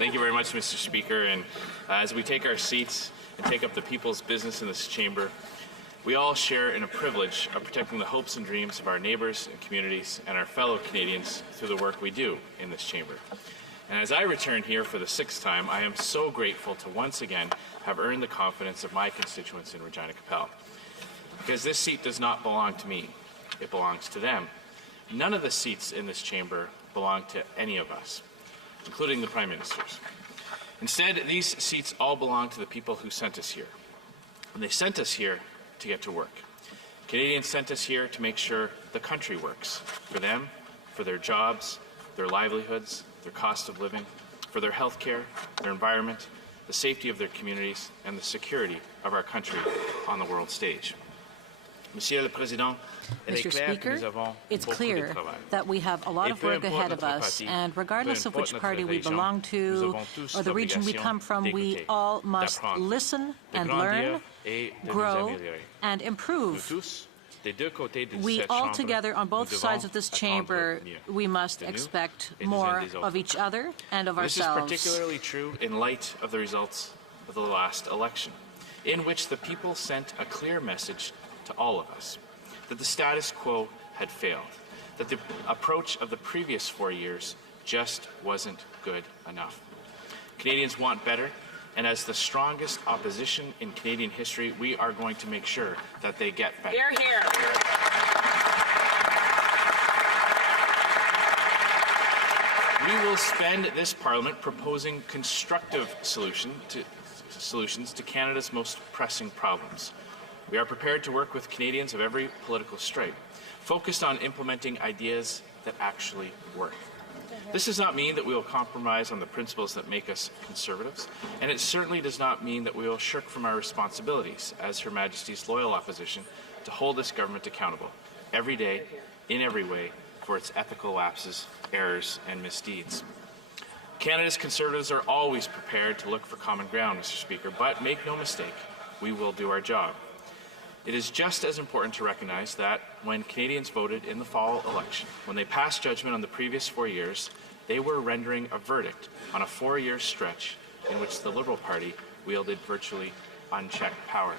Thank you very much, Mr. Speaker. And as we take our seats and take up the people's business in this chamber, we all share in a privilege of protecting the hopes and dreams of our neighbours and communities and our fellow Canadians through the work we do in this chamber. And as I return here for the 6th time, I am so grateful to once again have earned the confidence of my constituents in Regina Qu'Appelle. Because this seat does not belong to me, it belongs to them. None of the seats in this chamber belong to any of us, including the Prime Ministers. Instead, these seats all belong to the people who sent us here. And they sent us here to get to work. Canadians sent us here to make sure the country works for them, for their jobs, their livelihoods, their cost of living, for their health care, their environment, the safety of their communities, and the security of our country on the world stage. Monsieur le Président, Mr. Speaker, it's clear that we have a lot of work ahead of us, and regardless of which party we belong to or the region we come from, we all must listen and learn, grow, and improve. We all together on both sides of this chamber, we must expect more of each other and of ourselves. This is particularly true in light of the results of the last election, in which the people sent a clear message to all of us that the status quo had failed, that the approach of the previous 4 years just wasn't good enough. Canadians want better, and as the strongest opposition in Canadian history, we are going to make sure that they get better. Hear, hear. We will spend this Parliament proposing constructive solutions to Canada's most pressing problems. We are prepared to work with Canadians of every political stripe, focused on implementing ideas that actually work. This does not mean that we will compromise on the principles that make us Conservatives, and it certainly does not mean that we will shirk from our responsibilities as Her Majesty's loyal opposition to hold this government accountable every day, in every way, for its ethical lapses, errors, and misdeeds. Canada's Conservatives are always prepared to look for common ground, Mr. Speaker, but make no mistake, we will do our job. It is just as important to recognize that when Canadians voted in the fall election, when they passed judgment on the previous 4 years, they were rendering a verdict on a 4-year stretch in which the Liberal Party wielded virtually unchecked power.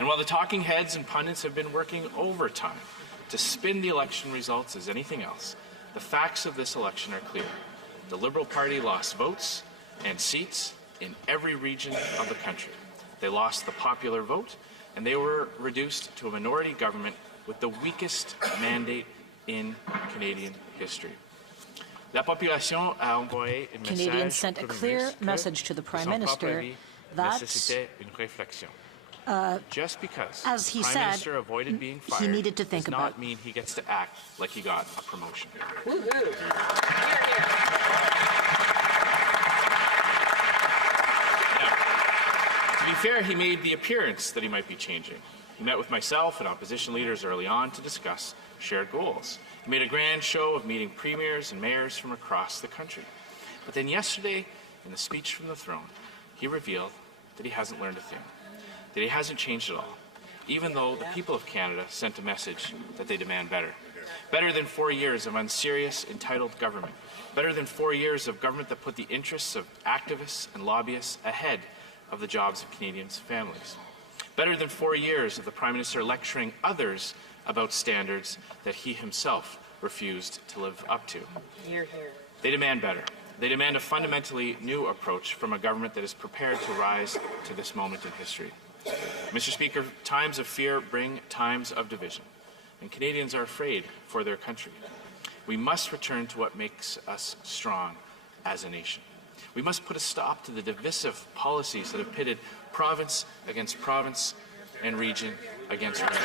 And while the talking heads and pundits have been working overtime to spin the election results as anything else, the facts of this election are clear. The Liberal Party lost votes and seats in every region of the country. They lost the popular vote, and they were reduced to a minority government with the weakest mandate in Canadian history. Canadians sent a clear message to the Prime Minister that, just because as he the Prime said, Minister avoided being fired he needed to think does about not mean he gets to act like he got a promotion. Woo-hoo. Hear, hear. To be fair, he made the appearance that he might be changing. He met with myself and opposition leaders early on to discuss shared goals. He made a grand show of meeting premiers and mayors from across the country. But then yesterday, in the speech from the throne, he revealed that he hasn't learned a thing, that he hasn't changed at all, even though the people of Canada sent a message that they demand better. Better than 4 years of unserious, entitled government. Better than 4 years of government that put the interests of activists and lobbyists ahead of the jobs of Canadians' families. Better than 4 years of the Prime Minister lecturing others about standards that he himself refused to live up to. Hear, hear. They demand better. They demand a fundamentally new approach from a government that is prepared to rise to this moment in history. Mr. Speaker, times of fear bring times of division, and Canadians are afraid for their country. We must return to what makes us strong as a nation. We must put a stop to the divisive policies that have pitted province against province and region against region.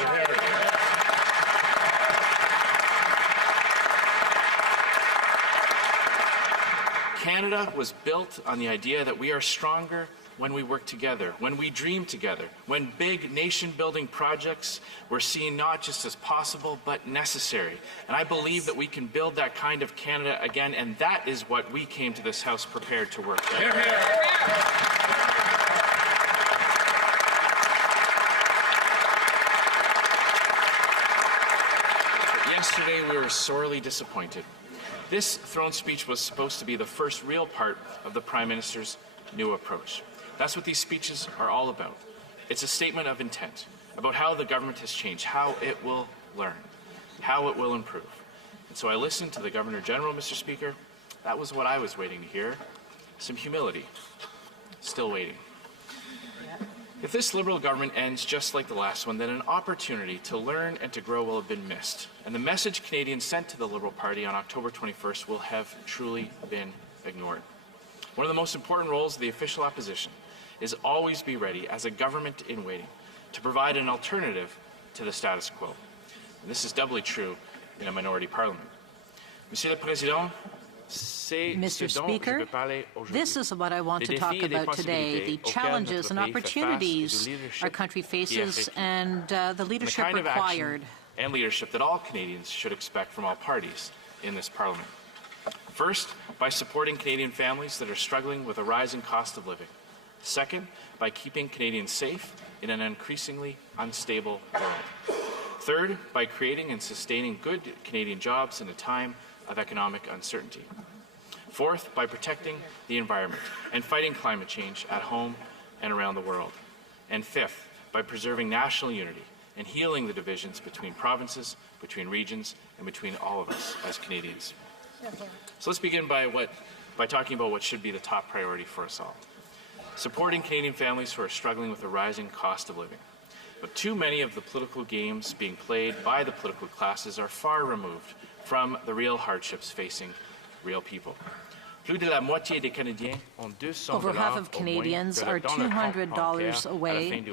Canada was built on the idea that we are stronger when we work together, when we dream together, when big nation-building projects were seen not just as possible, but necessary. And I believe that we can build that kind of Canada again, and that is what we came to this House prepared to work with. Yesterday, we were sorely disappointed This throne speech was supposed to be the first real part of the Prime Minister's new approach. That's what these speeches are all about. It's a statement of intent about how the government has changed, how it will learn, how it will improve. And so I listened to the Governor General, Mr. Speaker. That was what I was waiting to hear. Some humility. Still waiting. If this Liberal government ends just like the last one, then an opportunity to learn and to grow will have been missed. And the message Canadians sent to the Liberal Party on October 21st will have truly been ignored. One of the most important roles of the official opposition is always be ready as a government in waiting to provide an alternative to the status quo. And this is doubly true in a minority parliament. Monsieur le Président, Mr. Speaker, this is what I want to talk about today, the challenges and opportunities our country faces and the leadership required. And leadership that all Canadians should expect from all parties in this Parliament. First, by supporting Canadian families that are struggling with a rising cost of living. Second, by keeping Canadians safe in an increasingly unstable world. Third, by creating and sustaining good Canadian jobs in a time of economic uncertainty. Fourth, by protecting the environment and fighting climate change at home and around the world. And fifth, by preserving national unity and healing the divisions between provinces, between regions, and between all of us as Canadians. So let's begin by talking about what should be the top priority for us all. Supporting Canadian families who are struggling with a rising cost of living. But too many of the political games being played by the political classes are far removed from the real hardships facing real people. Over half of Canadians are $200 away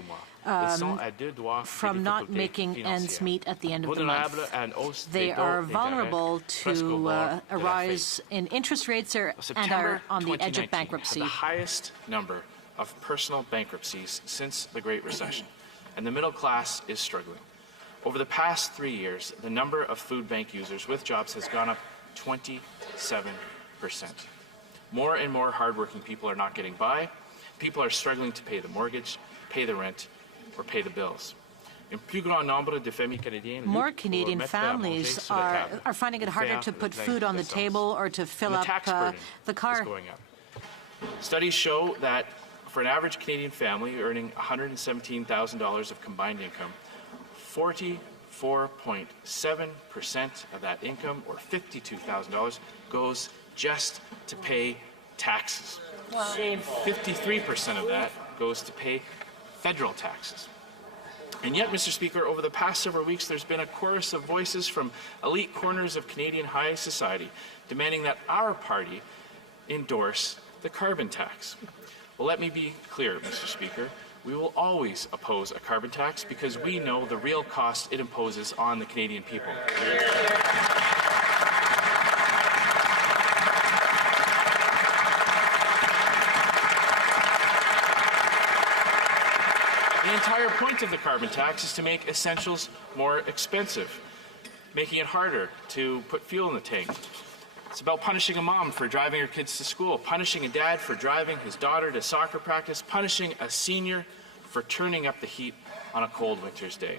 from not making ends meet at the end of the month. They are vulnerable to a rise in interest rates and are on the edge of bankruptcy. The highest number of personal bankruptcies since the Great Recession, and the middle class is struggling. Over the past 3 years, the number of food bank users with jobs has gone up 27%. More and more hardworking people are not getting by. People are struggling to pay the mortgage, pay the rent, or pay the bills. More Canadian families are finding it harder to put food on the table or to fill up the car. Studies show that for an average Canadian family earning $117,000 of combined income, 44.7% of that income, or $52,000, goes just to pay taxes. Wow. 53% of that goes to pay federal taxes. And yet, Mr. Speaker, over the past several weeks, there's been a chorus of voices from elite corners of Canadian high society demanding that our party endorse the carbon tax. Well, let me be clear, Mr. Speaker. We will always oppose a carbon tax because we know the real cost it imposes on the Canadian people. The entire point of the carbon tax is to make essentials more expensive, making it harder to put fuel in the tank. It's about punishing a mom for driving her kids to school, punishing a dad for driving his daughter to soccer practice, punishing a senior for turning up the heat on a cold winter's day.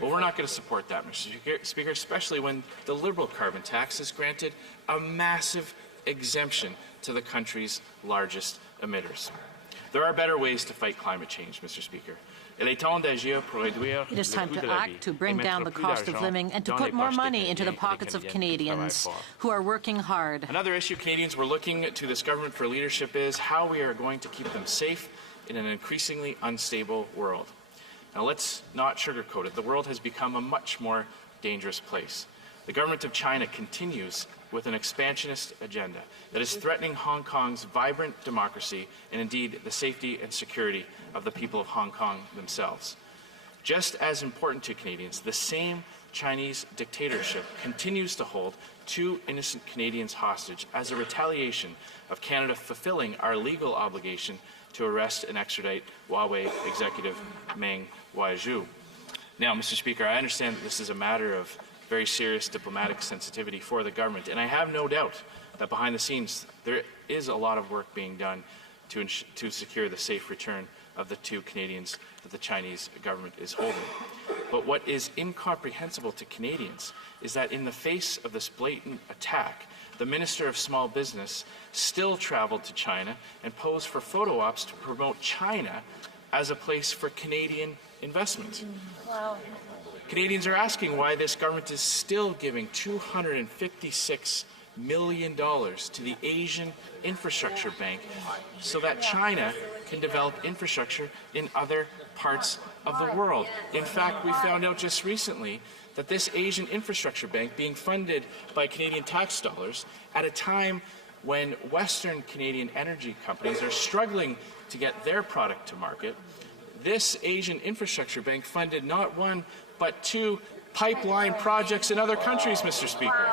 But we're not going to support that, Mr. Speaker, especially when the Liberal carbon tax has granted a massive exemption to the country's largest emitters. There are better ways to fight climate change, Mr. Speaker. It is time to act to bring down the cost of living and to put more money into the pockets of Canadians who are working hard. Another issue Canadians were looking to this government for leadership is how we are going to keep them safe in an increasingly unstable world. Now, let's not sugarcoat it. The world has become a much more dangerous place. The government of China continues with an expansionist agenda that is threatening Hong Kong's vibrant democracy and indeed the safety and security of the people of Hong Kong themselves. Just as important to Canadians, the same Chinese dictatorship continues to hold 2 innocent Canadians hostage as a retaliation of Canada fulfilling our legal obligation to arrest and extradite Huawei executive Meng Wanzhou. Now, Mr. Speaker, I understand that this is a matter of very serious diplomatic sensitivity for the government, and I have no doubt that behind the scenes there is a lot of work being done to secure the safe return of the 2 Canadians that the Chinese government is holding. But what is incomprehensible to Canadians is that in the face of this blatant attack, the Minister of Small Business still traveled to China and posed for photo ops to promote China as a place for Canadian investment. Wow. Canadians are asking why this government is still giving $256 million to the Asian Infrastructure Bank so that China can develop infrastructure in other parts of the world. In fact, we found out just recently that this Asian Infrastructure Bank, being funded by Canadian tax dollars at a time when Western Canadian energy companies are struggling to get their product to market, this Asian Infrastructure Bank funded not one, but 2 pipeline projects in other countries, Mr. Speaker.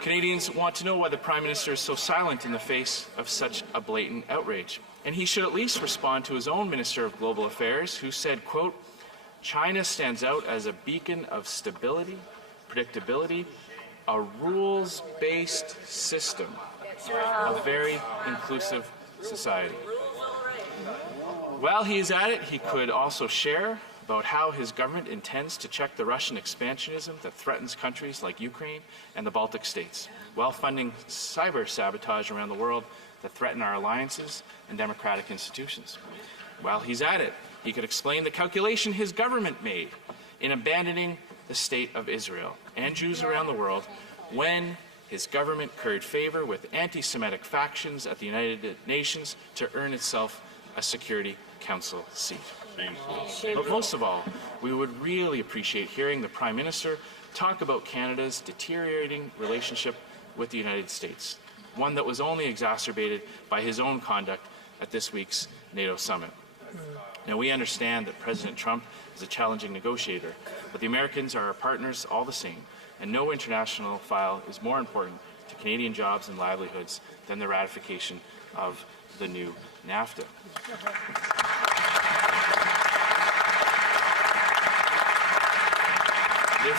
Canadians want to know why the Prime Minister is so silent in the face of such a blatant outrage. And he should at least respond to his own Minister of Global Affairs, who said, quote, "China stands out as a beacon of stability, predictability, a rules-based system, a very inclusive society." While he is at it, he could also share about how his government intends to check the Russian expansionism that threatens countries like Ukraine and the Baltic states, while funding cyber sabotage around the world that threaten our alliances and democratic institutions. While he's at it, he could explain the calculation his government made in abandoning the state of Israel and Jews around the world when his government curried favor with anti-Semitic factions at the United Nations to earn itself a Security Council seat. But most of all, we would really appreciate hearing the Prime Minister talk about Canada's deteriorating relationship with the United States, one that was only exacerbated by his own conduct at this week's NATO summit. Now, we understand that President Trump is a challenging negotiator, but the Americans are our partners all the same, and no international file is more important to Canadian jobs and livelihoods than the ratification of the new NAFTA. The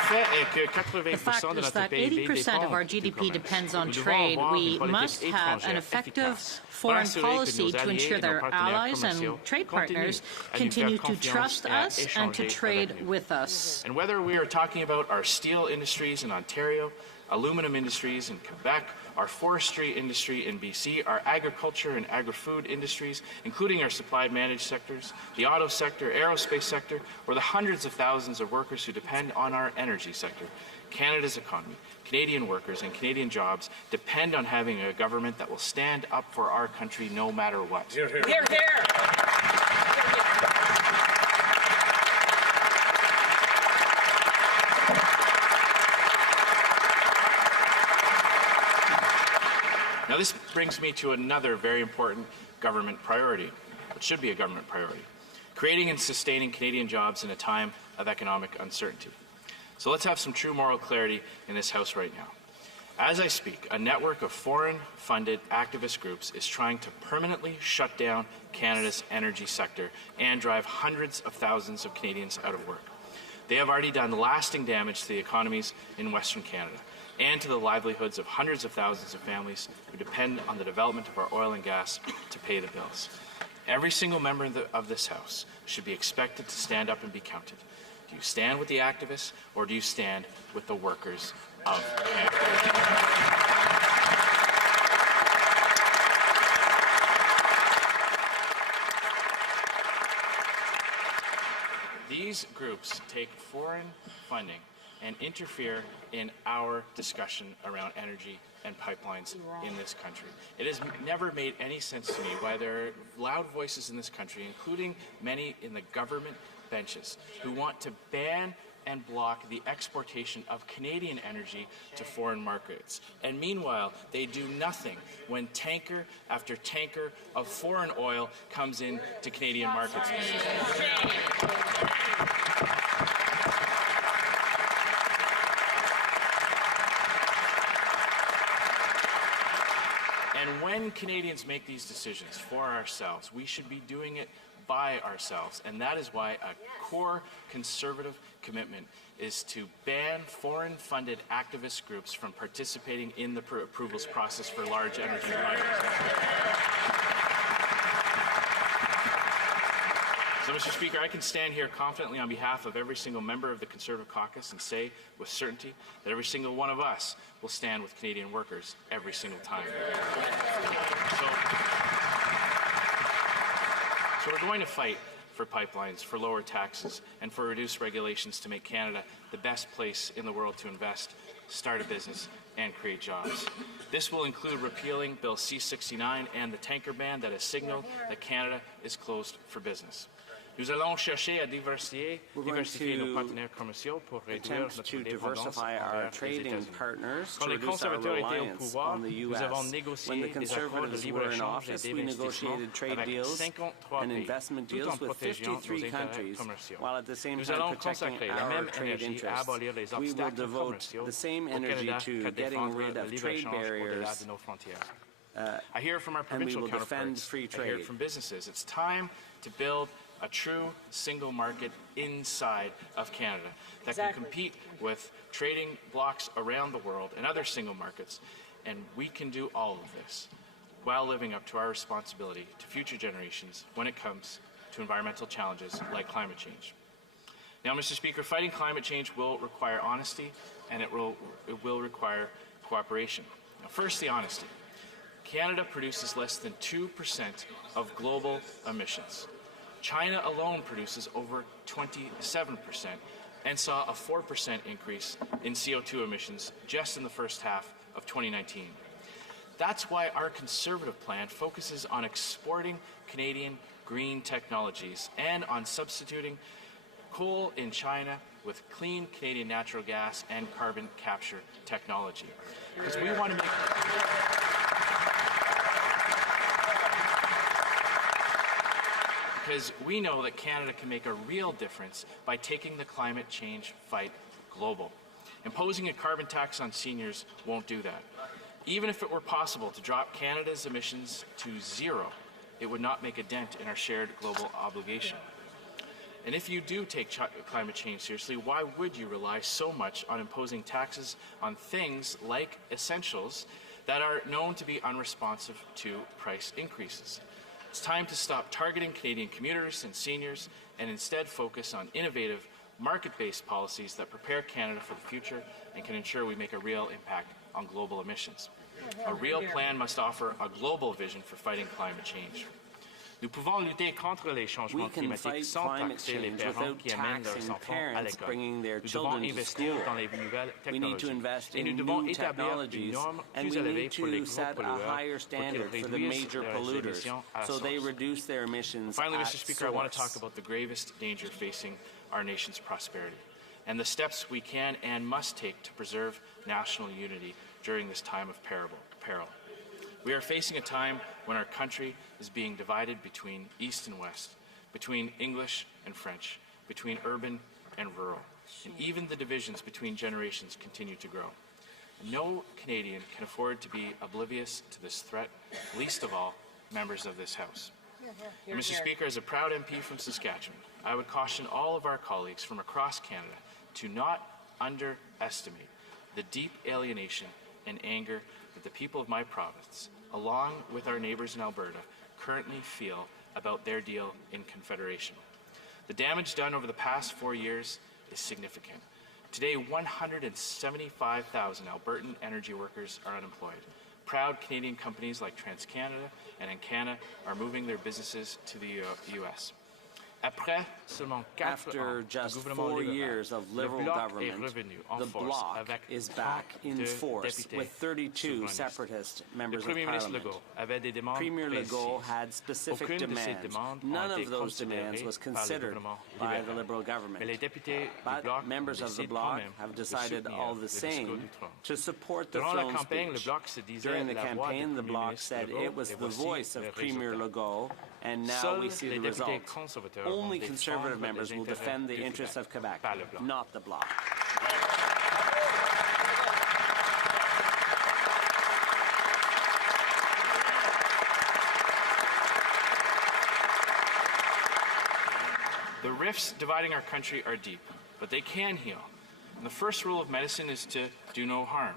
fact is that 80% of our GDP depends on trade. We must have an effective foreign policy to ensure that our allies and trade partners continue to trust us and to trade with us. And whether we are talking about our steel industries in Ontario, aluminum industries in Quebec, our forestry industry in BC, our agriculture and agri-food industries, including our supply managed sectors, the auto sector, aerospace sector, or the hundreds of thousands of workers who depend on our energy sector, Canada's economy, Canadian workers and Canadian jobs depend on having a government that will stand up for our country no matter what. Hear, hear. Hear, hear. Now, this brings me to another very important government priority, which should be a government priority: creating and sustaining Canadian jobs in a time of economic uncertainty. So let's have some true moral clarity in this House right now. As I speak, a network of foreign-funded activist groups is trying to permanently shut down Canada's energy sector and drive hundreds of thousands of Canadians out of work. They have already done lasting damage to the economies in Western Canada and to the livelihoods of hundreds of thousands of families who depend on the development of our oil and gas to pay the bills. Every single member of this House should be expected to stand up and be counted. Do you stand with the activists, or do you stand with the workers of Canada? These groups take foreign funding and interfere in our discussion around energy and pipelines in this country. It has never made any sense to me why there are loud voices in this country, including many in the government benches, who want to ban and block the exportation of Canadian energy to foreign markets. And meanwhile, they do nothing when tanker after tanker of foreign oil comes in to Canadian markets. And when Canadians make these decisions for ourselves, we should be doing it by ourselves. And that is why a core Conservative commitment is to ban foreign-funded activist groups from participating in the approvals process for large energy projects. So, Mr. Speaker, I can stand here confidently on behalf of every single member of the Conservative caucus and say with certainty that every single one of us will stand with Canadian workers every single time. So we're going to fight for pipelines, for lower taxes, and for reduced regulations to make Canada the best place in the world to invest, start a business, and create jobs. This will include repealing Bill C-69 and the tanker ban that has signaled that Canada is closed for business. Nous allons chercher à diversifier nos partenaires commerciaux pour réduire notre dépendance envers les États-Unis. Quand les conservateurs étaient au pouvoir, nous avons négocié des accords de libre-échange et d'investissement avec 53 pays, tout en protégeant nos intérêts commerciaux. Nous allons consacrer la même énergie à abolir les obstacles commerciaux au Canada qu'à défendre le libre-échange au-delà de nos frontières. I hear from our provincial counterparts, I hear from businesses. It's time to build a true single market inside of Canada that can compete with trading blocs around the world and other single markets. And we can do all of this while living up to our responsibility to future generations when it comes to environmental challenges like climate change. Now, Mr. Speaker, fighting climate change will require honesty and it will require cooperation. Now, first, the honesty. Canada produces less than 2% of global emissions. China alone produces over 27% and saw a 4% increase in CO2 emissions just in the first half of 2019. That's why our Conservative plan focuses on exporting Canadian green technologies and on substituting coal in China with clean Canadian natural gas and carbon capture technology. Because we want to make... Because we know that Canada can make a real difference by taking the climate change fight global. Imposing a carbon tax on seniors won't do that. Even if it were possible to drop Canada's emissions to zero, it would not make a dent in our shared global obligation. And if you do take climate change seriously, why would you rely so much on imposing taxes on things like essentials that are known to be unresponsive to price increases? It's time to stop targeting Canadian commuters and seniors and instead focus on innovative, market-based policies that prepare Canada for the future and can ensure we make a real impact on global emissions. A real plan must offer a global vision for fighting climate change. Nous pouvons lutter contre les changements climatiques sans taxer les parents qui amènent leurs enfants à l'école. Nous devons investir dans les nouvelles technologies et nous devons établir une norme plus élevée pour les gros pollueurs pour qu'ils réduisent leurs émissions à la source. Finally, Mr. Speaker, I want to talk about the gravest danger facing our nation's prosperity and the steps we can and must take to preserve national unity during this time of peril. We are facing a time when our country is being divided between East and West, between English and French, between urban and rural, and even the divisions between generations continue to grow. No Canadian can afford to be oblivious to this threat, least of all members of this House. And Mr. Speaker, as a proud MP from Saskatchewan, I would caution all of our colleagues from across Canada to not underestimate the deep alienation and anger that the people of my province, along with our neighbours in Alberta, currently feel about their deal in Confederation. The damage done over the past 4 years is significant. Today, 175,000 Albertan energy workers are unemployed. Proud Canadian companies like TransCanada and Encana are moving their businesses to the U.S. After just 4 years of Liberal government, the Bloc is back in force with 32 separatist members of Parliament. Premier Legault had specific demands. None of those demands was considered by the Liberal government. But members of the Bloc have decided all the same to support the throne speech. During the campaign, the Bloc said it was the voice of Premier Legault, and now we see the result. Only Conservative members will defend the interests of Quebec, not the Bloc. The rifts dividing our country are deep, but they can heal. And the first rule of medicine is to do no harm.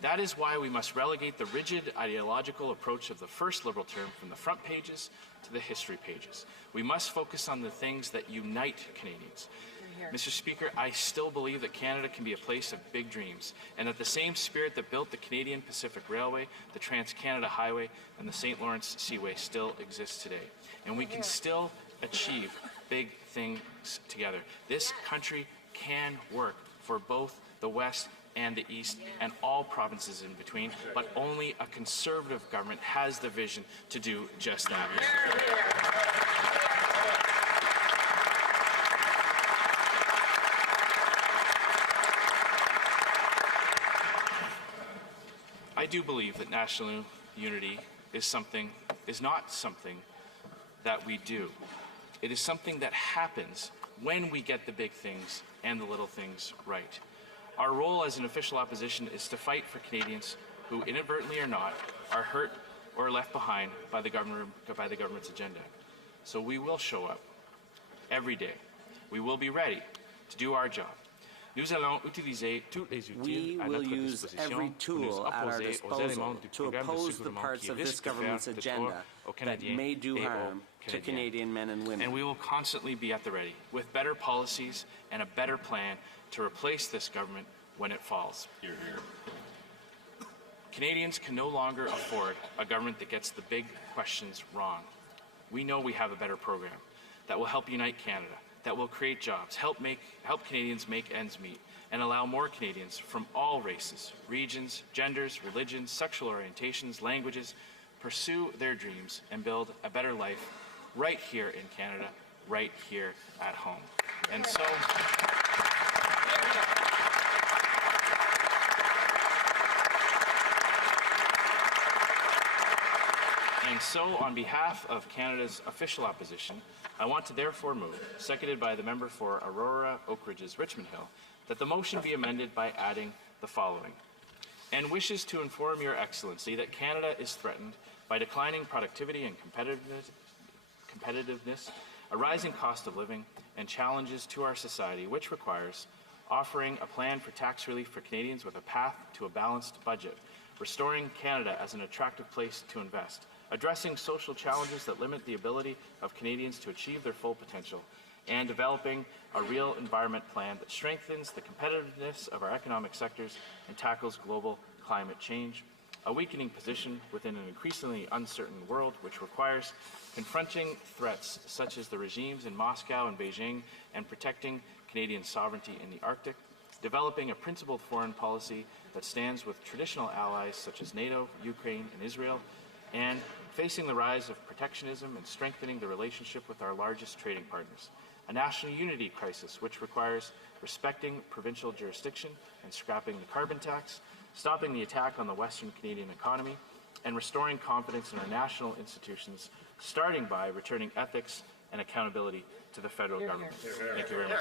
That is why we must relegate the rigid ideological approach of the first Liberal term from the front pages to the history pages. We must focus on the things that unite Canadians. Mr. Speaker, I still believe that Canada can be a place of big dreams, and that the same spirit that built the Canadian Pacific Railway, the Trans-Canada Highway, and the St. Lawrence Seaway still exists today. And we can still achieve big things together. This country can work for both the West and the East and all provinces in between, but only a Conservative government has the vision to do just that. I do believe that national unity is not something that we do. It is something that happens when we get the big things and the little things right. Our role as an official opposition is to fight for Canadians who, inadvertently or not, are hurt or left behind by the government's agenda. So we will show up every day. We will be ready to do our job. We will use every tool at our disposal to oppose the parts of this government's agenda that may do harm to Canadian men and women. And we will constantly be at the ready with better policies and a better plan to replace this government when it falls. Hear, hear. Canadians can no longer afford a government that gets the big questions wrong. We know we have a better program that will help unite Canada, that will create jobs, help Canadians make ends meet, and allow more Canadians from all races, regions, genders, religions, sexual orientations, languages, pursue their dreams and build a better life right here in Canada, right here at home. And so, on behalf of Canada's official opposition, I want to therefore move, seconded by the member for Aurora Oak Ridges Richmond Hill, that the motion be amended by adding the following. And wishes to inform Your Excellency that Canada is threatened by declining productivity and competitiveness, a rising cost of living, and challenges to our society, which requires offering a plan for tax relief for Canadians with a path to a balanced budget, restoring Canada as an attractive place to invest, addressing social challenges that limit the ability of Canadians to achieve their full potential, and developing a real environment plan that strengthens the competitiveness of our economic sectors and tackles global climate change, a weakening position within an increasingly uncertain world, which requires confronting threats such as the regimes in Moscow and Beijing and protecting Canadian sovereignty in the Arctic, developing a principled foreign policy that stands with traditional allies such as NATO, Ukraine, and Israel, and facing the rise of protectionism and strengthening the relationship with our largest trading partners. A national unity crisis which requires respecting provincial jurisdiction and scrapping the carbon tax, stopping the attack on the Western Canadian economy, and restoring confidence in our national institutions, starting by returning ethics and accountability to the federal government. Thank you very much.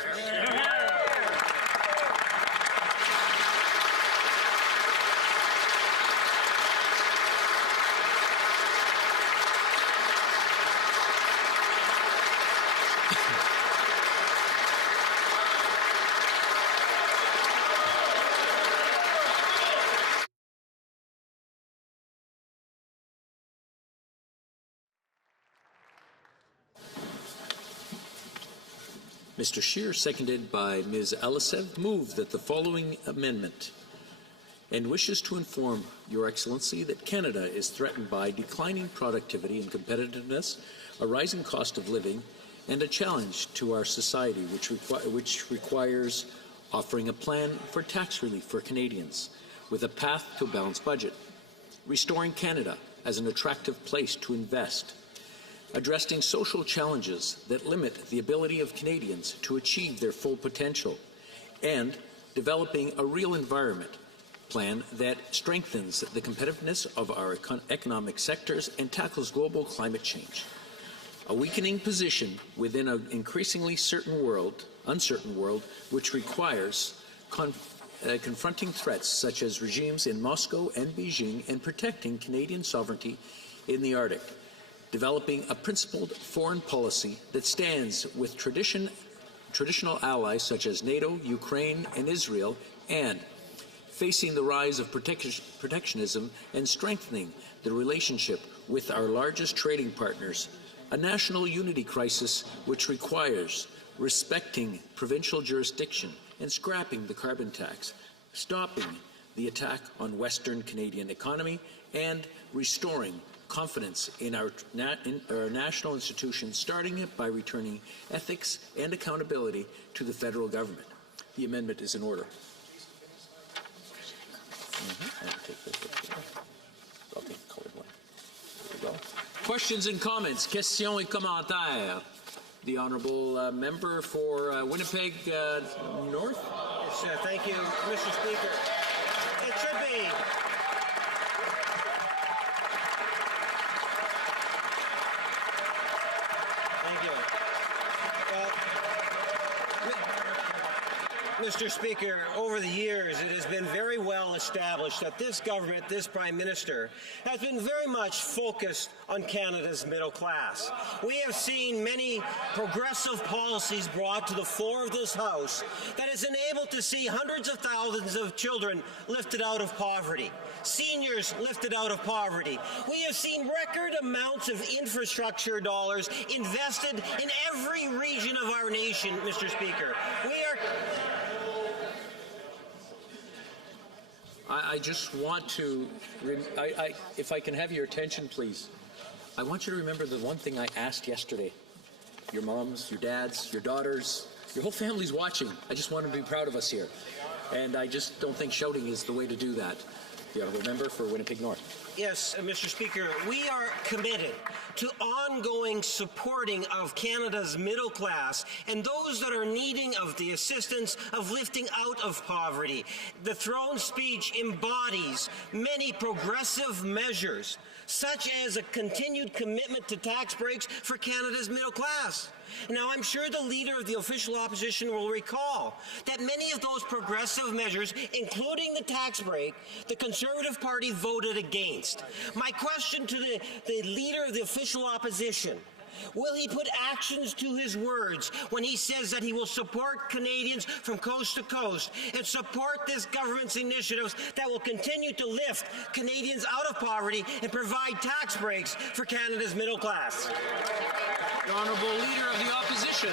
Mr. Scheer, seconded by Ms. Alisev, move that the following amendment, and wishes to inform Your Excellency that Canada is threatened by declining productivity and competitiveness, a rising cost of living, and a challenge to our society which requires offering a plan for tax relief for Canadians with a path to a balanced budget, restoring Canada as an attractive place to invest, addressing social challenges that limit the ability of Canadians to achieve their full potential, and developing a real environment plan that strengthens the competitiveness of our economic sectors and tackles global climate change. A weakening position within an increasingly uncertain world, which requires confronting threats such as regimes in Moscow and Beijing and protecting Canadian sovereignty in the Arctic. Developing a principled foreign policy that stands with traditional allies such as NATO, Ukraine, and Israel, and facing the rise of protectionism and strengthening the relationship with our largest trading partners, a national unity crisis which requires respecting provincial jurisdiction and scrapping the carbon tax, stopping the attack on Western Canadian economy, and restoring confidence in our national institutions, starting it by returning ethics and accountability to the federal government. The amendment is in order. I'll take the colored one. There we go. Questions and comments. Questions et commentaires. The honourable member for Winnipeg North. Yes, thank you, Mr. Speaker. It should be. Thank you. Mr. Speaker, over the years, it has been very well established that this government, this Prime Minister, has been very much focused on Canada's middle class. We have seen many progressive policies brought to the floor of this House that has enabled to see hundreds of thousands of children lifted out of poverty, seniors lifted out of poverty. We have seen record amounts of infrastructure dollars invested in every region of our nation, Mr. Speaker. I just want to, if I can have your attention, please. I want you to remember the one thing I asked yesterday. Your moms, your dads, your daughters, your whole family's watching. I just want them to be proud of us here. And I just don't think shouting is the way to do that. The honourable member for Winnipeg North. Yes, Mr. Speaker, we are committed to ongoing supporting of Canada's middle class and those that are needing of the assistance of lifting out of poverty. The throne speech embodies many progressive measures, such as a continued commitment to tax breaks for Canada's middle class. Now, I'm sure the Leader of the Official Opposition will recall that many of those progressive measures, including the tax break, the Conservative Party voted against. My question to the Leader of the Official Opposition: will he put actions to his words when he says that he will support Canadians from coast to coast and support this government's initiatives that will continue to lift Canadians out of poverty and provide tax breaks for Canada's middle class? The Honourable Leader of the Opposition.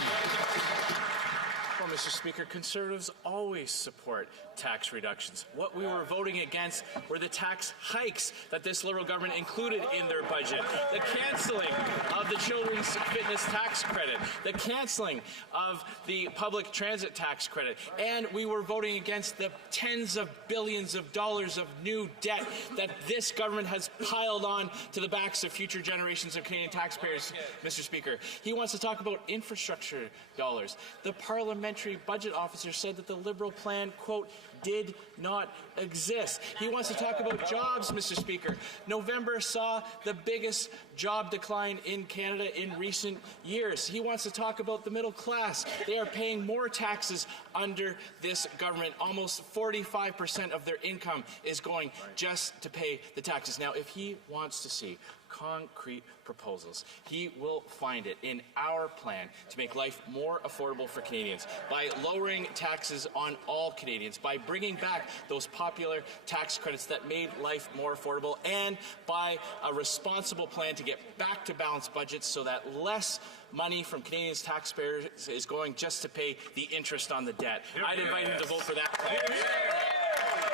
Well, Mr. Speaker, Conservatives always support tax reductions. What we were voting against were the tax hikes that this Liberal government included in their budget. The cancelling of the Children's Fitness Tax Credit, the cancelling of the Public Transit Tax Credit, and we were voting against the tens of billions of dollars of new debt that this government has piled on to the backs of future generations of Canadian taxpayers, Mr. Speaker. He wants to talk about infrastructure dollars. The parliamentary budget officer said that the Liberal plan, quote, did not exist. He wants to talk about jobs, Mr. Speaker. November saw the biggest job decline in Canada in recent years. He wants to talk about the middle class. They are paying more taxes under this government. Almost 45% of their income is going just to pay the taxes. Now, if he wants to see concrete proposals, he will find it in our plan to make life more affordable for Canadians by lowering taxes on all Canadians, by bringing back those popular tax credits that made life more affordable, and by a responsible plan to get back to balanced budgets so that less money from Canadians' taxpayers is going just to pay the interest on the debt. I'd invite him to vote for that plan.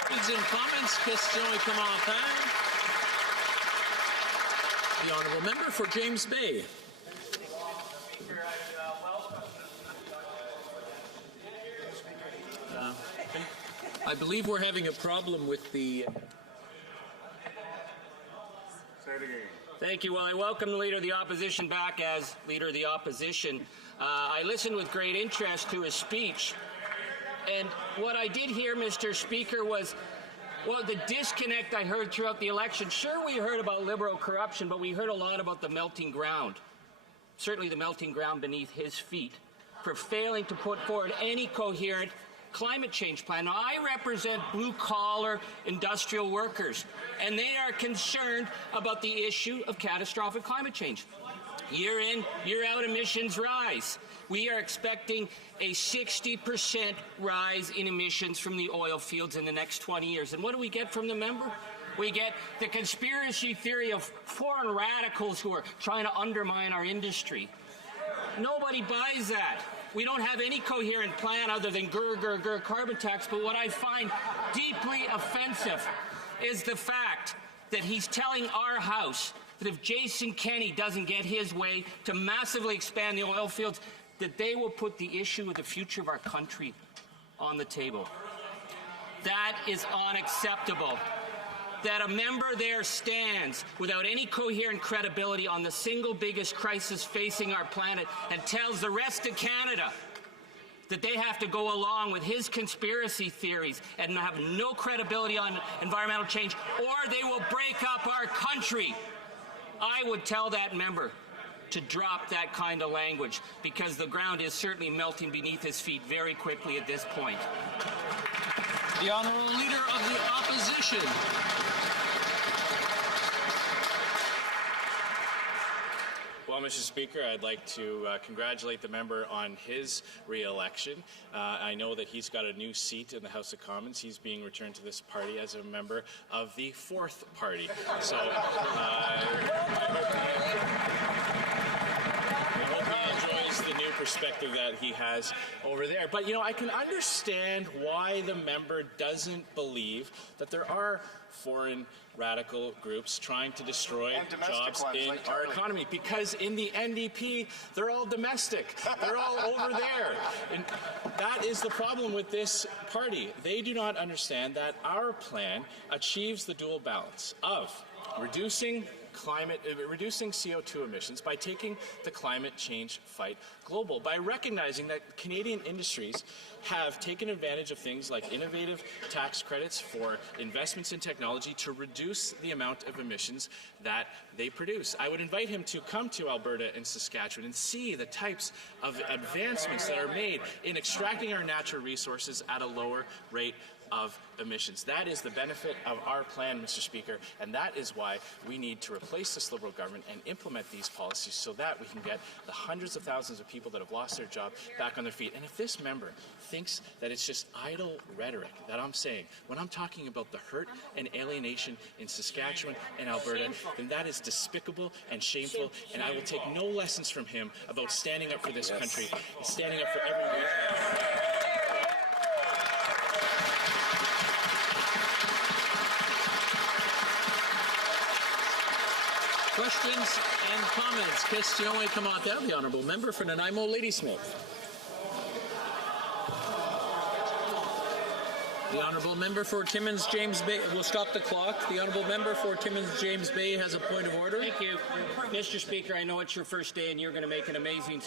Questions and comments? Questions et commentaires? The honourable member for James Bay. I believe we're having a problem with the... Thank you. Well, I welcome the Leader of the Opposition back as Leader of the Opposition. I listened with great interest to his speech. And what I did hear, Mr. Speaker, was, well, the disconnect I heard throughout the election. Sure, we heard about Liberal corruption, but we heard a lot about the melting ground. Certainly the melting ground beneath his feet for failing to put forward any coherent climate change plan. Now, I represent blue-collar industrial workers, and they are concerned about the issue of catastrophic climate change. Year in, year out emissions rise. We are expecting a 60% rise in emissions from the oil fields in the next 20 years. And what do we get from the member? We get the conspiracy theory of foreign radicals who are trying to undermine our industry. Nobody buys that. We don't have any coherent plan other than grr carbon tax, but what I find deeply offensive is the fact that he's telling our House that if Jason Kenney doesn't get his way to massively expand the oil fields, that they will put the issue of the future of our country on the table. That is unacceptable. That a member there stands without any coherent credibility on the single biggest crisis facing our planet and tells the rest of Canada that they have to go along with his conspiracy theories and have no credibility on environmental change, or they will break up our country. I would tell that member to drop that kind of language, because the ground is certainly melting beneath his feet very quickly at this point. The Honourable Leader of the Opposition. Well, Mr. Speaker, I'd like to congratulate the member on his re-election. I know that he's got a new seat in the House of Commons. He's being returned to this party as a member of the fourth party. So I hope he enjoys the new perspective that he has over there. But, you know, I can understand why the member doesn't believe that there are foreign radical groups trying to destroy jobs in our economy, because in the NDP, they're all domestic. They're all over there. And that is the problem with this party. They do not understand that our plan achieves the dual balance of reducing CO2 emissions by taking the climate change fight global, by recognizing that Canadian industries have taken advantage of things like innovative tax credits for investments in technology to reduce the amount of emissions that they produce. I would invite him to come to Alberta and Saskatchewan and see the types of advancements that are made in extracting our natural resources at a lower rate of emissions. That is the benefit of our plan, Mr. Speaker, and that is why we need to replace this Liberal government and implement these policies so that we can get the hundreds of thousands of people that have lost their job back on their feet. And if this member thinks that it's just idle rhetoric that I'm saying, when I'm talking about the hurt and alienation in Saskatchewan and Alberta, then that is despicable and shameful, and I will take no lessons from him about standing up for this country and standing up for everyone. Questions and comments. Questions et commentaires. The Honourable Member for Nanaimo, Ladysmith. The Honourable Member for Timmins James Bay. We'll stop the clock. The Honourable Member for Timmins James Bay has a point of order. Thank you. Mr. Speaker, I know it's your first day and you're going to make an amazing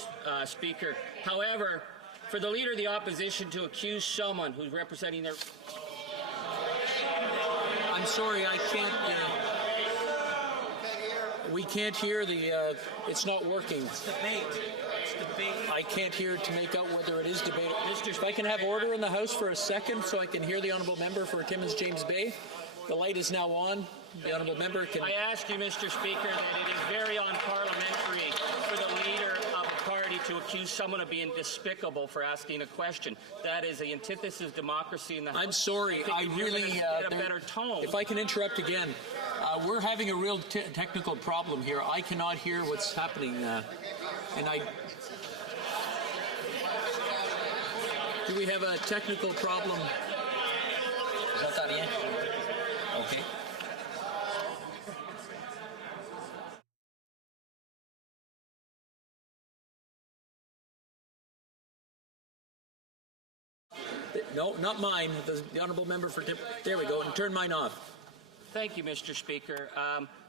speaker. However, for the Leader of the Opposition to accuse someone who's representing their... I'm sorry, I can't... we can't hear the... it's not working. It's debate. It's debate. I can't hear to make out whether it is debate. If I can have order in the House for a second so I can hear the Honourable Member for Timmins James Bay. The light is now on. The Honourable Member can... I ask you, Mr. Speaker, that it is very unparliamentary for the Leader of a party to accuse someone of being despicable for asking a question. That is the antithesis of democracy in the House. I'm sorry. I really... get a better tone. If I can interrupt again. We're having a real technical problem here. I cannot hear what's happening. And I... Do we have a technical problem? Okay. No, not mine. The Honourable Member for there we go. And turn mine off. Thank you, Mr. Speaker.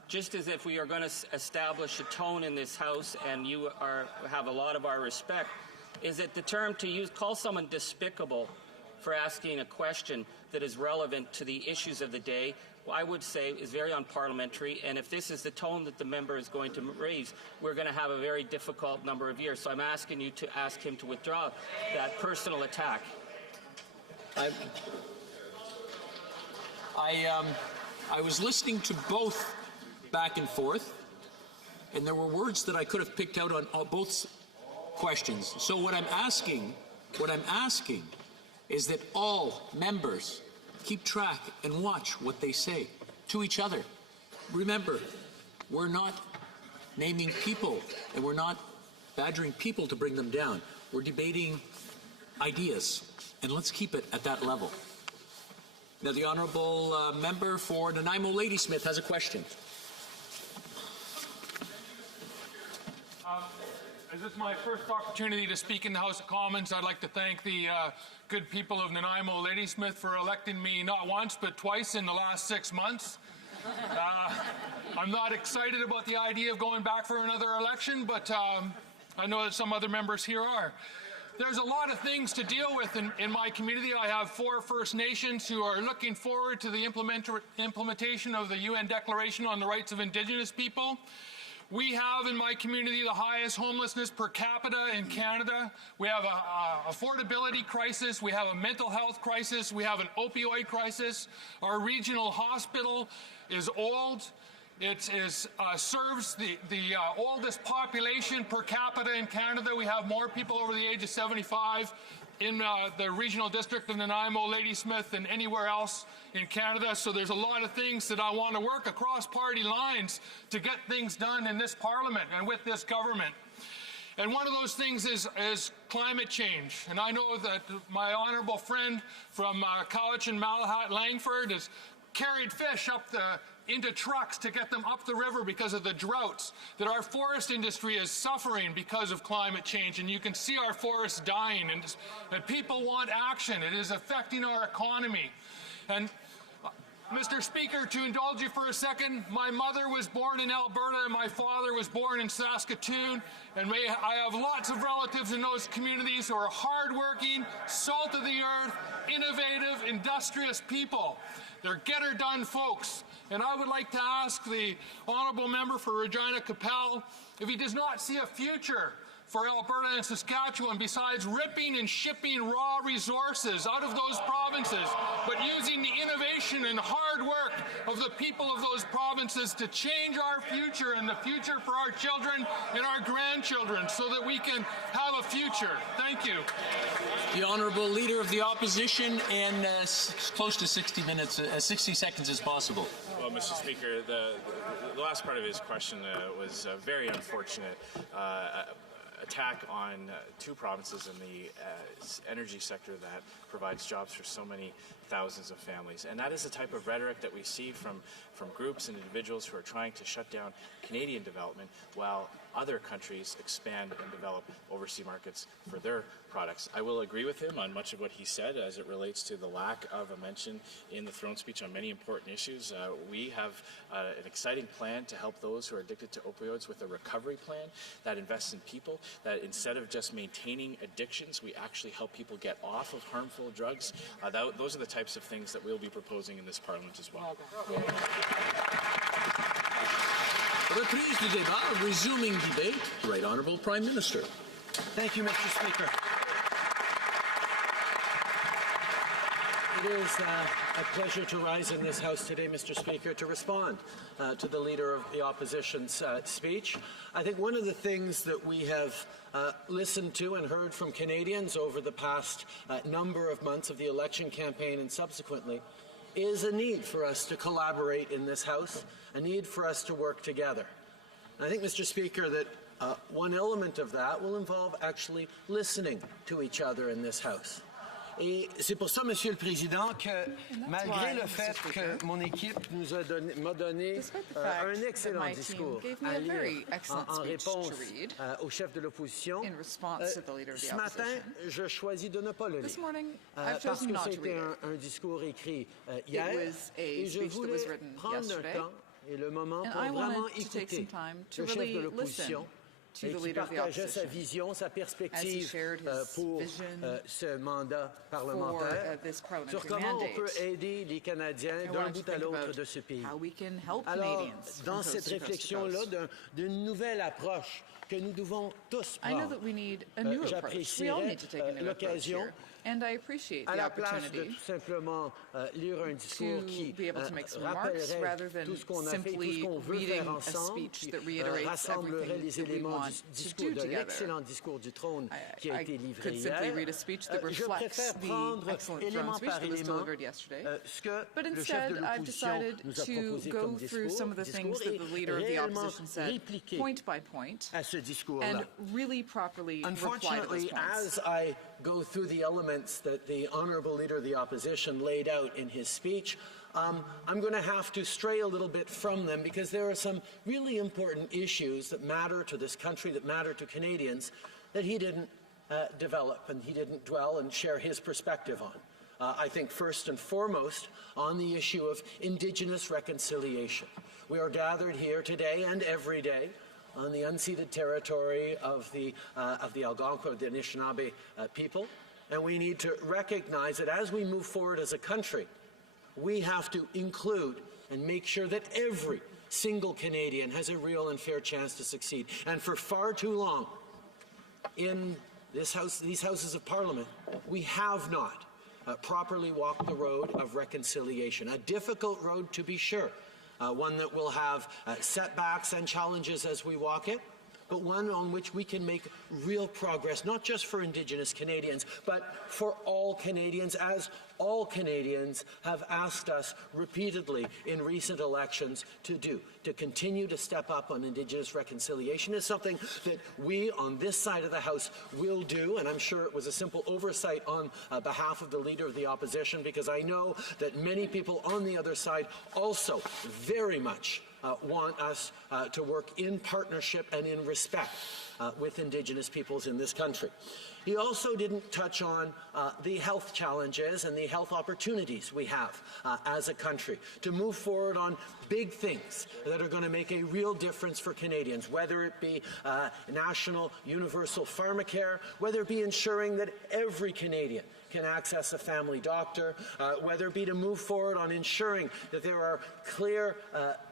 Just as if we are going to establish a tone in this House, and you have a lot of our respect, is that the term to use, call someone despicable for asking a question that is relevant to the issues of the day, I would say is very unparliamentary, and if this is the tone that the member is going to raise, we're going to have a very difficult number of years. So I'm asking you to ask him to withdraw that personal attack. I was listening to both back and forth, And there were words that I could have picked out on both questions. So what I'm asking is that all members keep track and watch what they say to each other. Remember, we're not naming people and we're not badgering people to bring them down. We're debating ideas, and let's keep it at that level. Now, the honourable member for Nanaimo Ladysmith has a question. As this is my first opportunity to speak in the House of Commons, I'd like to thank the good people of Nanaimo Ladysmith for electing me not once but twice in the last 6 months. I'm not excited about the idea of going back for another election, but I know that some other members here are. There's a lot of things to deal with in my community. I have 4 First Nations who are looking forward to the implementation of the UN Declaration on the Rights of Indigenous People. We have in my community the highest homelessness per capita in Canada. We have an affordability crisis. We have a mental health crisis. We have an opioid crisis. Our regional hospital is old. It serves the oldest population per capita in Canada. We have more people over the age of 75 in the regional district of Nanaimo Ladysmith than anywhere else in Canada. So there's a lot of things that I want to work across party lines to get things done in this Parliament and with this government. And one of those things is climate change. And I know that my honourable friend from Cowichan, Malahat, Langford has carried fish up into trucks to get them up the river because of the droughts, that our forest industry is suffering because of climate change, and you can see our forests dying, and people want action. It is affecting our economy. And Mr. Speaker, to indulge you for a second, my mother was born in Alberta and my father was born in Saskatoon, and I have lots of relatives in those communities who are hardworking, salt of the earth, innovative, industrious people. They're get-her-done folks. And I would like to ask the honourable member for Regina Capel if he does not see a future for Alberta and Saskatchewan besides ripping and shipping raw resources out of those provinces, but using the innovation and hard work of the people of those provinces to change our future and the future for our children and our grandchildren so that we can have a future. Thank you. The Honourable Leader of the Opposition, and close to 60 seconds as possible. Well, Mr. Speaker, the last part of his question was a very unfortunate attack on 2 provinces in the energy sector that provides jobs for so many thousands of families. And that is the type of rhetoric that we see from groups and individuals who are trying to shut down Canadian development while other countries expand and develop overseas markets for their products. I will agree with him on much of what he said as it relates to the lack of a mention in the throne speech on many important issues. We have an exciting plan to help those who are addicted to opioids with a recovery plan that invests in people, that instead of just maintaining addictions, we actually help people get off of harmful drugs. Those are the types of things that we'll be proposing in this Parliament as well. Reprise du débat, resuming debate. Right Honourable Prime Minister. Thank you, Mr. Speaker. It is a pleasure to rise in this House today, Mr. Speaker, to respond to the Leader of the Opposition's speech. I think one of the things that we have listened to and heard from Canadians over the past number of months of the election campaign and subsequently is a need for us to collaborate in this House, a need for us to work together. And I think, Mr. Speaker, that one element of that will involve actually listening to each other in this House. Et c'est pour ça, Monsieur le Président, que malgré le fait que mon équipe m'a donné un excellent discours à lire en réponse au chef de l'opposition, ce matin, je choisis de ne pas le lire parce que c'était un discours écrit hier et je voulais prendre le temps et le moment pour vraiment écouter le chef de l'opposition et qui partageait sa vision, sa perspective pour ce mandat parlementaire, sur comment on peut aider les Canadiens d'un bout à l'autre de ce pays. Alors, dans cette réflexion-là d'une nouvelle approche que nous devons tous I know prendre. that we need a new approach. We all need to take a new approach here. And I appreciate the opportunity tout simplement lire un discours to be able to make some remarks rather than simply reading a speech that reiterates everything that we want to do together. I could simply read a speech that reflects the excellent throne speech that was delivered yesterday. But instead, I've decided to go through some of the things that the Leader of the Opposition said, point by point, and really properly reply to those points. As I go through the elements that the Honourable Leader of the Opposition laid out in his speech, I'm going to have to stray a little bit from them because there are some really important issues that matter to this country, that matter to Canadians, that he didn't develop and he didn't dwell and share his perspective on. I think first and foremost on the issue of Indigenous reconciliation. We are gathered here today and every day on the unceded territory of the Algonquin, the Anishinaabe people, and we need to recognize that as we move forward as a country, we have to include and make sure that every single Canadian has a real and fair chance to succeed. And for far too long, in this house, these Houses of Parliament, we have not properly walked the road of reconciliation. A difficult road, to be sure, one that will have setbacks and challenges as we walk it, but one on which we can make real progress, not just for Indigenous Canadians, but for all Canadians, as all Canadians have asked us repeatedly in recent elections to do. To continue to step up on Indigenous reconciliation is something that we on this side of the House will do, and I'm sure it was a simple oversight on behalf of the Leader of the Opposition, because I know that many people on the other side also very much want us to work in partnership and in respect with Indigenous peoples in this country. He also didn't touch on the health challenges and the health opportunities we have as a country to move forward on big things that are going to make a real difference for Canadians, whether it be national universal pharmacare, whether it be ensuring that every Canadian can access a family doctor, whether it be to move forward on ensuring that there are clear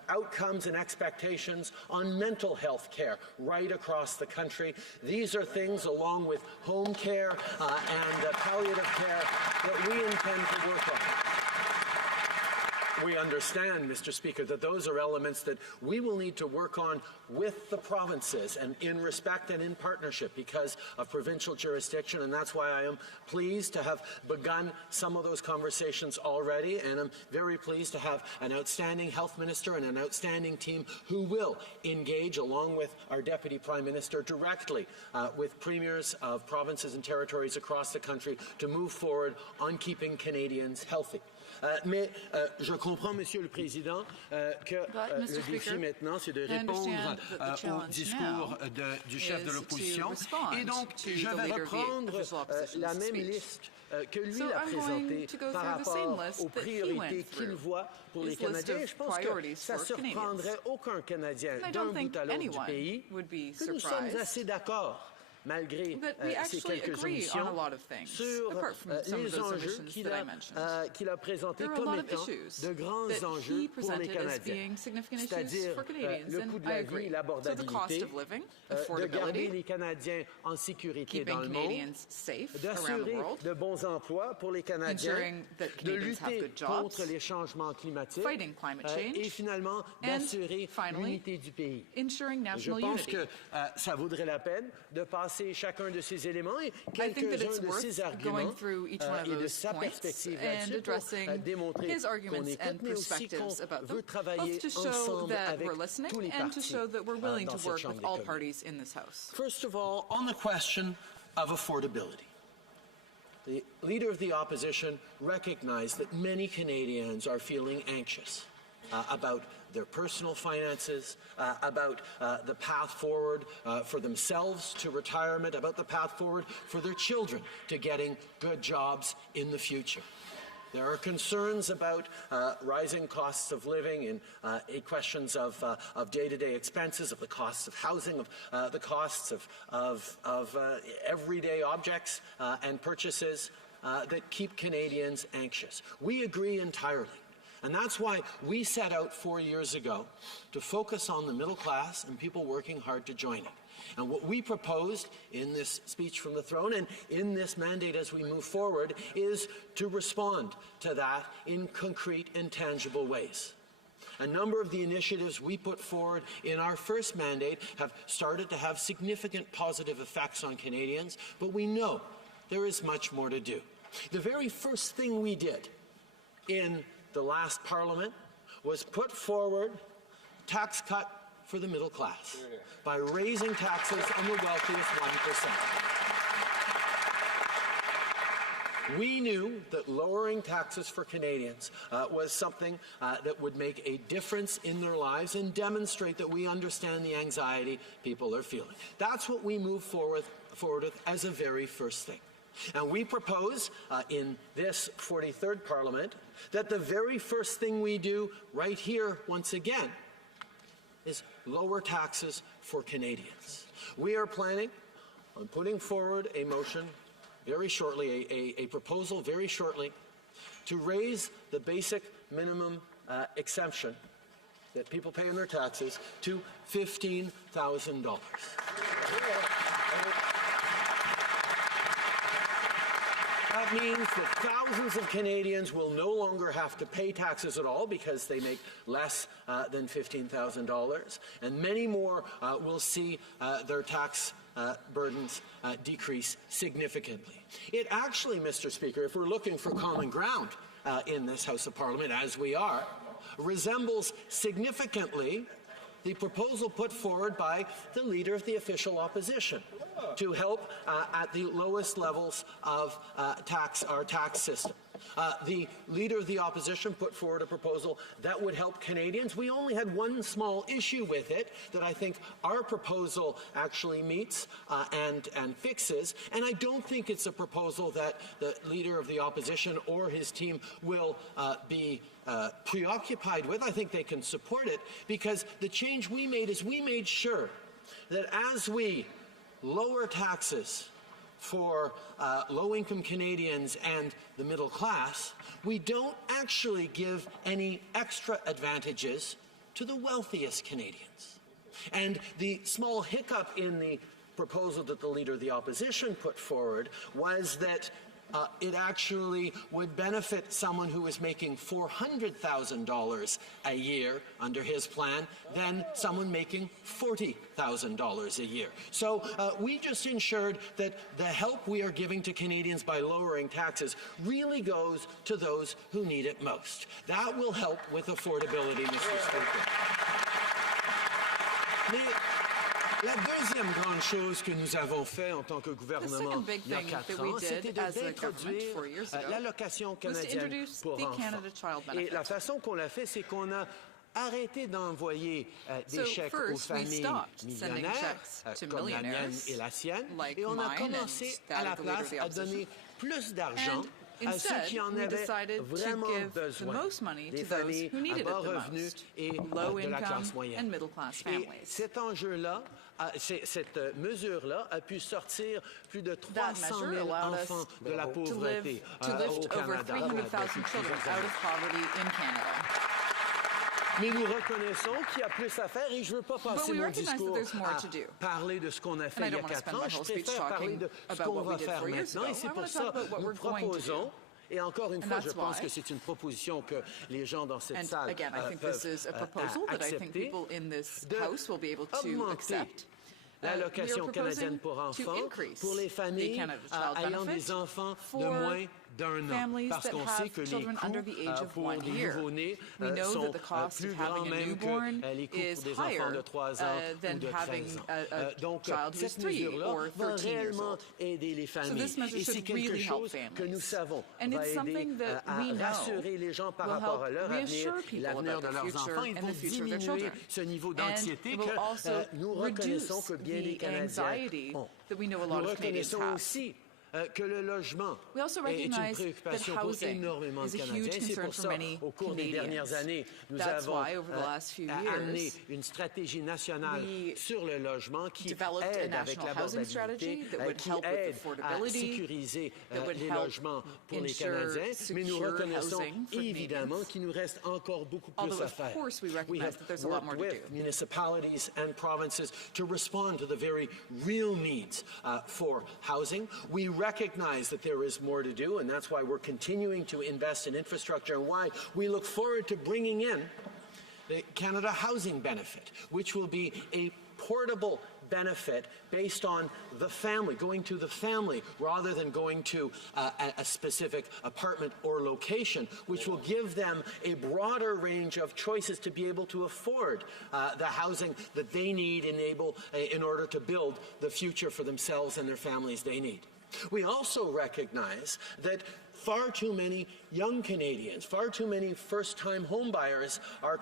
outcomes and expectations on mental health care right across the country. These are things, along with home care and palliative care, that we intend to work on. We understand, Mr. Speaker, that those are elements that we will need to work on with the provinces and in respect and in partnership because of provincial jurisdiction, and that's why I am pleased to have begun some of those conversations already, and I'm very pleased to have an outstanding health minister and an outstanding team who will engage, along with our Deputy Prime Minister, directly with premiers of provinces and territories across the country to move forward on keeping Canadians healthy. Mais je comprends, Monsieur le Président, que le défi maintenant, c'est de répondre au discours du chef de l'opposition. Et donc, je vais reprendre la même liste que lui a présentée par rapport aux priorités qu'il voit pour les Canadiens. Et je pense que ça ne surprendrait aucun Canadien d'un bout à l'autre du pays que nous sommes assez d'accord, malgré ces quelques omissions, sur les enjeux qu'il a présentés comme étant de grands enjeux pour les Canadiens, c'est-à-dire le coût de la vie, l'abordabilité, de garder les Canadiens en sécurité dans le monde, d'assurer de bons emplois pour les Canadiens, de lutter contre les changements climatiques et finalement d'assurer l'unité du pays. Je pense que ça vaudrait la peine de passer chacun de ces éléments et quelques-uns de ces arguments et de sa perspective là-dessus pour démontrer qu'on écoute, mais aussi qu'on veut travailler ensemble avec tous les partis dans cette Chambre des communes. First of all, on the question of affordability. The Leader of the Opposition recognized that many Canadians are feeling anxious about their personal finances, about the path forward for themselves to retirement, about the path forward for their children to getting good jobs in the future. There are concerns about rising costs of living and questions of day-to-day expenses, of the costs of housing, of the costs of everyday objects and purchases that keep Canadians anxious. We agree entirely And that's why we set out 4 years ago to focus on the middle class and people working hard to join it. And what we proposed in this speech from the throne and in this mandate as we move forward is to respond to that in concrete and tangible ways. A number of the initiatives we put forward in our first mandate have started to have significant positive effects on Canadians, but we know there is much more to do. The very first thing we did in the last Parliament was put forward tax cut for the middle class by raising taxes on the wealthiest 1%. We knew that lowering taxes for Canadians was something that would make a difference in their lives and demonstrate that we understand the anxiety people are feeling. That's what we move forward with as a very first thing. And we propose in this 43rd Parliament that the very first thing we do right here once again is lower taxes for Canadians. We are planning on putting forward a motion very shortly, a proposal very shortly, to raise the basic minimum exemption that people pay in their taxes to $15,000. That means that thousands of Canadians will no longer have to pay taxes at all because they make less than $15,000, and many more will see their tax burdens decrease significantly. It actually, Mr. Speaker, if we're looking for common ground in this House of Parliament, as we are, resembles significantly the proposal put forward by the Leader of the Official Opposition to help at the lowest levels of our tax system. The Leader of the Opposition put forward a proposal that would help Canadians. We only had one small issue with it that I think our proposal actually meets and fixes, and I don't think it's a proposal that the Leader of the Opposition or his team will be preoccupied with. I think they can support it because the change we made is we made sure that as we lower taxes for low-income Canadians and the middle class, we don't actually give any extra advantages to the wealthiest Canadians. And the small hiccup in the proposal that the Leader of the Opposition put forward was that it actually would benefit someone who is making $400,000 a year under his plan than someone making $40,000 a year. So we just ensured that the help we are giving to Canadians by lowering taxes really goes to those who need it most. That will help with affordability, Mr. Speaker. La deuxième grande chose que nous avons fait en tant que gouvernement il y a 4 ans, c'était d'introduire l'allocation canadienne pour enfants. Et la façon qu'on l'a fait, c'est qu'on a arrêté d'envoyer des chèques aux familles millionnaires, comme la mienne et la sienne, et on a commencé à la place à donner plus d'argent à ceux qui en avaient vraiment besoin, des familles à bas revenus et de la classe moyenne. Et cet enjeu-là, cette mesure-là a pu sortir plus de 300 000 enfants de la pauvreté au Canada. Mais nous reconnaissons qu'il y a plus à faire et je ne veux pas passer mon discours à parler de ce qu'on a fait il y a 4 ans. Je préfère parler de ce qu'on va faire maintenant et c'est pour ça que nous proposons. Et encore une fois, je pense que c'est une proposition que les gens dans cette salle peuvent accepter, d'augmenter l'allocation canadienne pour enfants pour les familles ayant des enfants de moins d'1 an, parce qu'on sait que les coûts pour les nouveau-nés sont plus grands même que les coûts pour des enfants de 3 ans ou de 13 ans. Donc, cette mesure-là va réellement aider les familles. Et c'est quelque chose que nous savons va aider à rassurer les gens par rapport à leur avenir, l'avenir de leurs enfants. Ils vont diminuer ce niveau d'anxiété que nous reconnaissons que bien des Canadiens ont. Nous reconnaissons aussi que le logement we also est une recognize that préoccupation pour housing énormément is de a huge Canadiens. C'est concern pour for ça, many au cours des dernières Canadians. années, nous That's avons why, over the last few amené years, une stratégie nationale sur le logement qui developed a aide avec national housing strategy l'abordabilité, that would qui help with aide à affordability, sécuriser that would les help logements pour les ensure Canadiens, mais nous secure reconnaissons housing for évidemment Canadians. qu'il nous reste encore beaucoup plus Although, à of faire. course, we We recognize have that there's a lot more worked to with do. municipalities and provinces to respond to the very real needs for housing. We recognize that there is more to do, and that's why we're continuing to invest in infrastructure and why we look forward to bringing in the Canada Housing Benefit, which will be a portable benefit based on the family, going to the family rather than going to a specific apartment or location, which will give them a broader range of choices to be able to afford the housing that they need in order to build the future for themselves and their families they need. We also recognize that far too many young Canadians, far too many first-time homebuyers are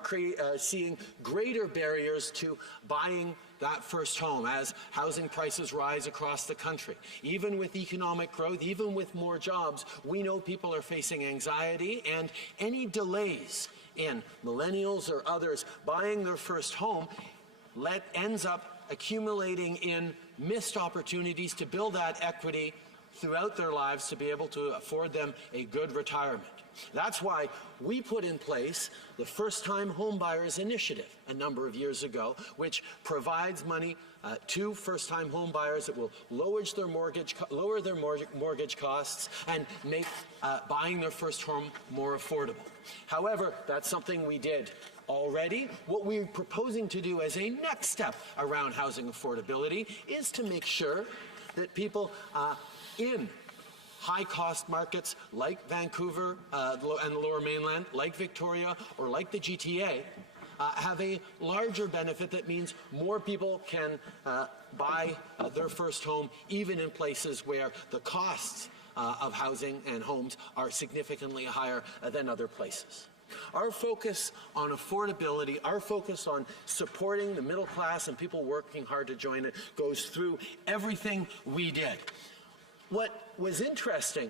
seeing greater barriers to buying that first home as housing prices rise across the country. Even with economic growth, even with more jobs, we know people are facing anxiety, and any delays in millennials or others buying their first home ends up accumulating in missed opportunities to build that equity throughout their lives to be able to afford them a good retirement. That's why we put in place the First-Time Homebuyers Initiative a number of years ago, which provides money to first-time homebuyers that will lower their mortgage costs and make buying their first home more affordable. However, that's something we did already. What we're proposing to do as a next step around housing affordability is to make sure that people in high-cost markets like Vancouver and the Lower Mainland, like Victoria, or like the GTA, have a larger benefit that means more people can buy their first home, even in places where the costs of housing and homes are significantly higher than other places. Our focus on affordability, our focus on supporting the middle class and people working hard to join it goes through everything we did. What was interesting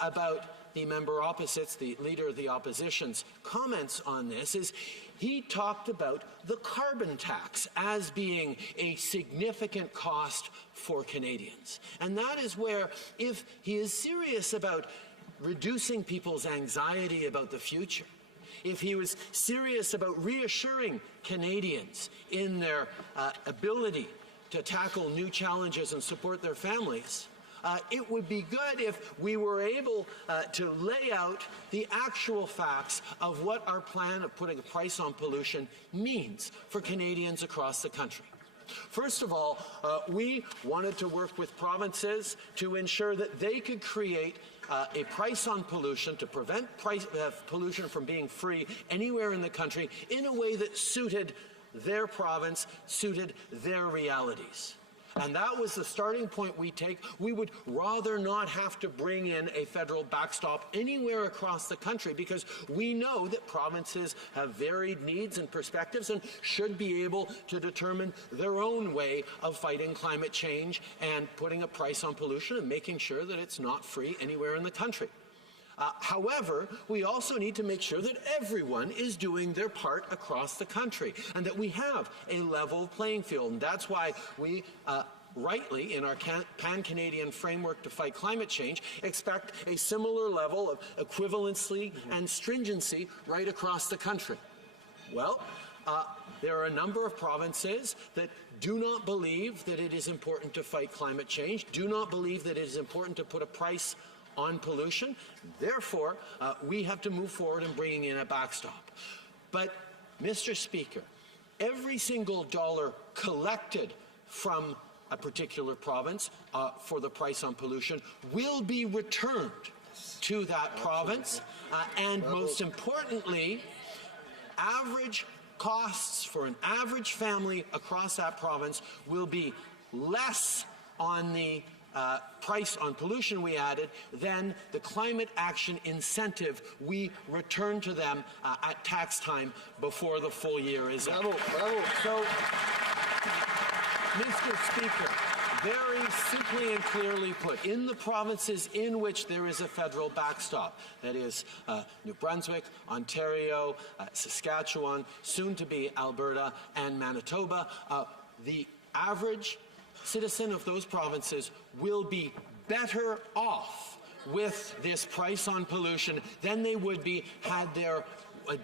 about the member opposite's, the leader of the opposition's comments on this is he talked about the carbon tax as being a significant cost for Canadians. And that is where, if he is serious about reducing people's anxiety about the future, if he was serious about reassuring Canadians in their ability to tackle new challenges and support their families, it would be good if we were able to lay out the actual facts of what our plan of putting a price on pollution means for Canadians across the country. First of all, we wanted to work with provinces to ensure that they could create a price on pollution to prevent pollution from being free anywhere in the country in a way that suited their province, suited their realities. And that was the starting point we take. We would rather not have to bring in a federal backstop anywhere across the country because we know that provinces have varied needs and perspectives and should be able to determine their own way of fighting climate change and putting a price on pollution and making sure that it's not free anywhere in the country. However, we also need to make sure that everyone is doing their part across the country and that we have a level playing field. And that's why we rightly, in our pan-Canadian framework to fight climate change, expect a similar level of equivalency and stringency right across the country. Well, there are a number of provinces that do not believe that it is important to fight climate change, do not believe that it is important to put a price on pollution. Therefore, we have to move forward in bringing in a backstop. But, Mr. Speaker, every single dollar collected from a particular province for the price on pollution will be returned to that province, and most importantly, average costs for an average family across that province will be less on the price on pollution we added than the climate action incentive we return to them at tax time before the full year is up. Bravo. So, Mr. Speaker, very simply and clearly put, in the provinces in which there is a federal backstop, that is New Brunswick, Ontario, Saskatchewan, soon to be Alberta and Manitoba, the average citizen of those provinces will be better off with this price on pollution than they would be had there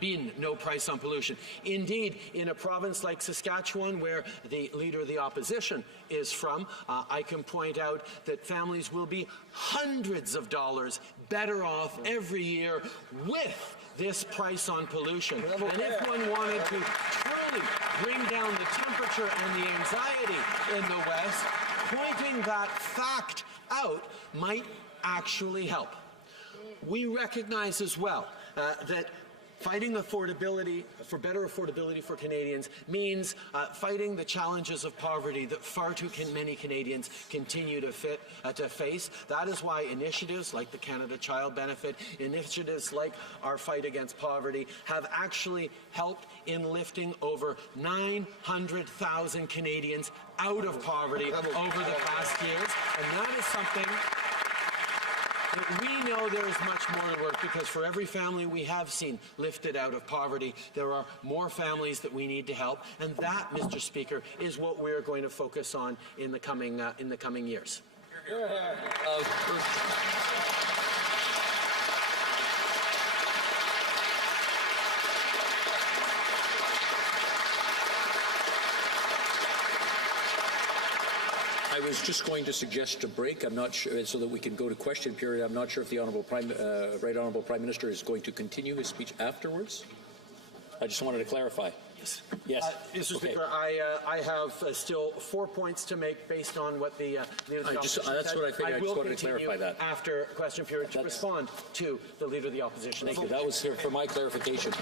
been no price on pollution. Indeed, in a province like Saskatchewan, where the Leader of the Opposition is from, I can point out that families will be hundreds of dollars better off every year with this price on pollution. And if one wanted to truly bring down the temperature and the anxiety in the West, pointing that fact out might actually help. We recognize as well that fighting affordability for better affordability for Canadians means fighting the challenges of poverty that far too many Canadians continue to face. That is why initiatives like the Canada Child Benefit, initiatives like our fight against poverty have actually helped in lifting over 900,000 Canadians out of poverty over the past years. And that is something that we know there is much more to work, because for every family we have seen lifted out of poverty, there are more families that we need to help, and that, Mr. Speaker, is what we're going to focus on in the coming years. I was just going to suggest a break. I'm not sure, so that we can go to question period. I'm not sure if the Right Honourable Prime Minister is going to continue his speech afterwards. I just wanted to clarify. Yes. Yes. Mr. Speaker, I have still 4 points to make based on what the that's what I figured. I just wanted to clarify that after question period to respond to the Leader of the Opposition. Thank you. That was for my clarification.